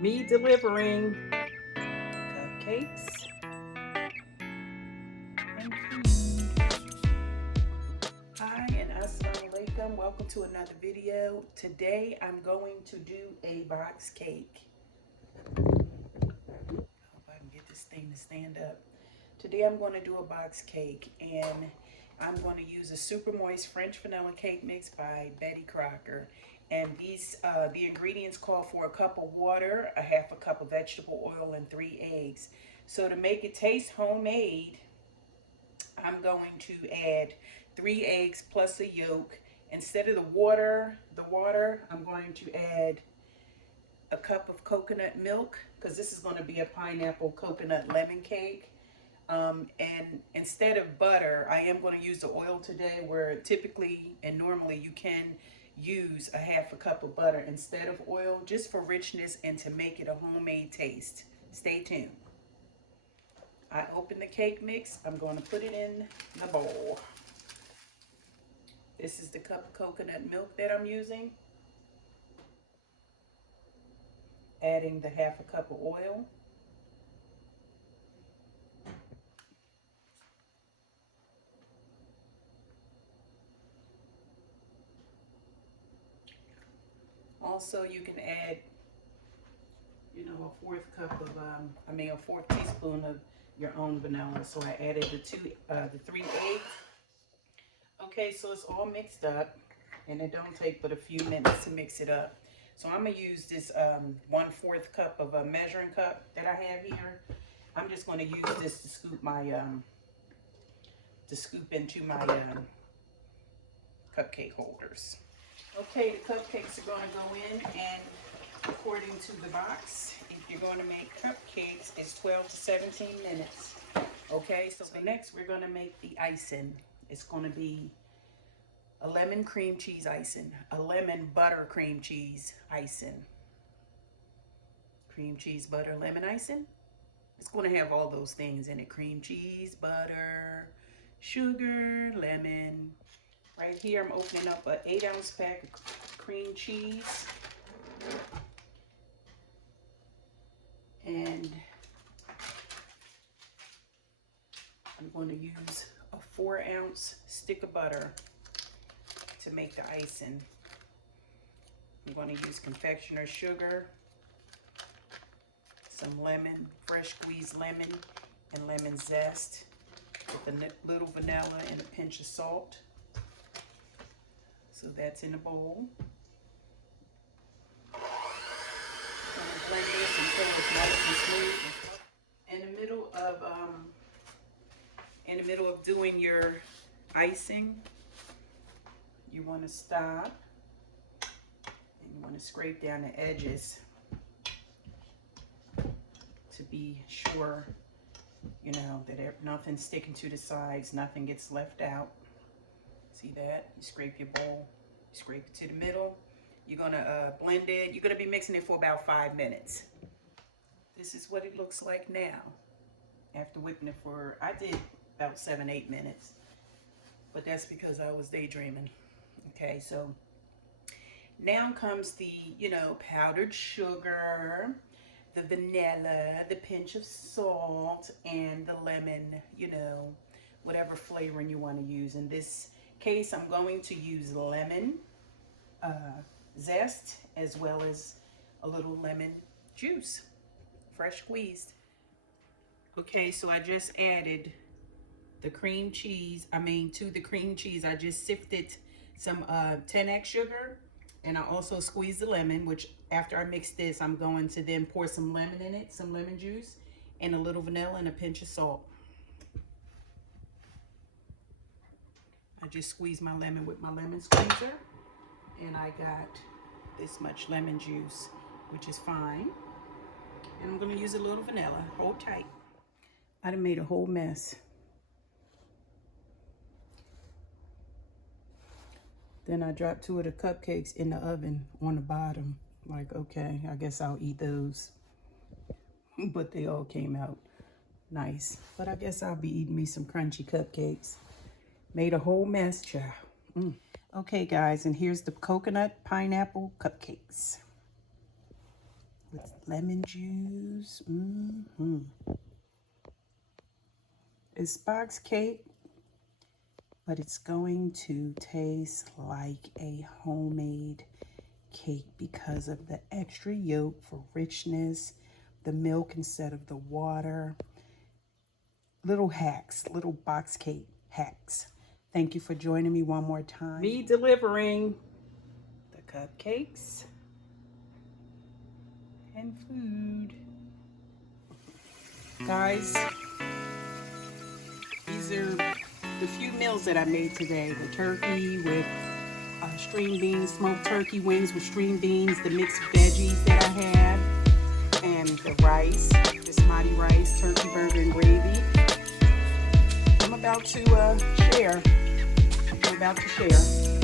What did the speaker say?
Me delivering cupcakes and food. Hi and assalamu alaikum. Welcome to another video. Today I'm going to do a box cake. Hope I can get this thing to stand up. Today I'm going to do a box cake, and I'm going to use a super moist French vanilla cake mix by Betty Crocker. And the ingredients call for a cup of water, a half a cup of vegetable oil, and 3 eggs. So to make it taste homemade, I'm going to add 3 eggs plus a yolk. Instead of the water, I'm going to add a cup of coconut milk, because this is going to be a pineapple coconut lemon cake. And instead of butter, I am going to use the oil today, where typically and normally you can use a half a cup of butter instead of oil, just for richness and to make it a homemade taste. Stay tuned. I open the cake mix. I'm going to put it in the bowl. This is the cup of coconut milk that I'm using. Adding the half a cup of oil. Also, you can add, a fourth teaspoon of your own vanilla. So I added the 3 eggs. Okay, so it's all mixed up, and it don't take but a few minutes to mix it up. So I'm gonna use this 1/4 cup of a measuring cup that I have here. I'm just gonna use this to scoop into my cupcake holders. Okay, the cupcakes are gonna go in, and according to the box, if you're going to make cupcakes, it's 12 to 17 minutes. Okay, so next we're going to make the icing. It's going to be a lemon cream cheese icing, a lemon butter cream cheese icing, cream cheese butter lemon icing. It's going to have all those things in it: cream cheese, butter, sugar, lemon. Right here I'm opening up an 8-ounce pack of cream cheese. And I'm going to use a 4-ounce stick of butter to make the icing. I'm going to use confectioner's sugar, some lemon, fresh squeezed lemon, and lemon zest, with a little vanilla and a pinch of salt. So that's in a bowl. I'm going to blend this until it's nice and smooth. In the middle of doing your icing, you want to stop and you want to scrape down the edges to be sure, that nothing's sticking to the sides, nothing gets left out. See that? You scrape your bowl, you scrape it to the middle. You're going to blend it. You're going to be mixing it for about 5 minutes. This is what it looks like now. After whipping it for, I did about 7-8 minutes, but that's because I was daydreaming. Okay, so now comes the, powdered sugar, the vanilla, the pinch of salt, and the lemon, whatever flavoring you want to use. In this case, I'm going to use lemon zest, as well as a little lemon juice, fresh squeezed. Okay, so I just added the cream cheese. To the cream cheese, I just sifted some 10x sugar, and I also squeezed the lemon, which after I mix this, I'm going to then pour some lemon in it, some lemon juice, and a little vanilla and a pinch of salt. I just squeezed my lemon with my lemon squeezer, and I got this much lemon juice, which is fine. And I'm going to use a little vanilla. Hold tight. I done made a whole mess. Then I dropped 2 of the cupcakes in the oven on the bottom. Like, okay, I guess I'll eat those. But they all came out nice. But I guess I'll be eating me some crunchy cupcakes. Made a whole mess, child. Okay, guys, and here's the coconut pineapple cupcakes. with lemon juice. It's box cake, but it's going to taste like a homemade cake because of the extra yolk for richness, the milk instead of the water. Little hacks, little box cake hacks. Thank you for joining me one more time. Me delivering the cupcakes and food. Guys, these are the few meals that I made today. The turkey with string beans, smoked turkey wings with string beans, the mixed veggies that I had, and the rice, basmati rice, turkey burger, and gravy. I'm about to share.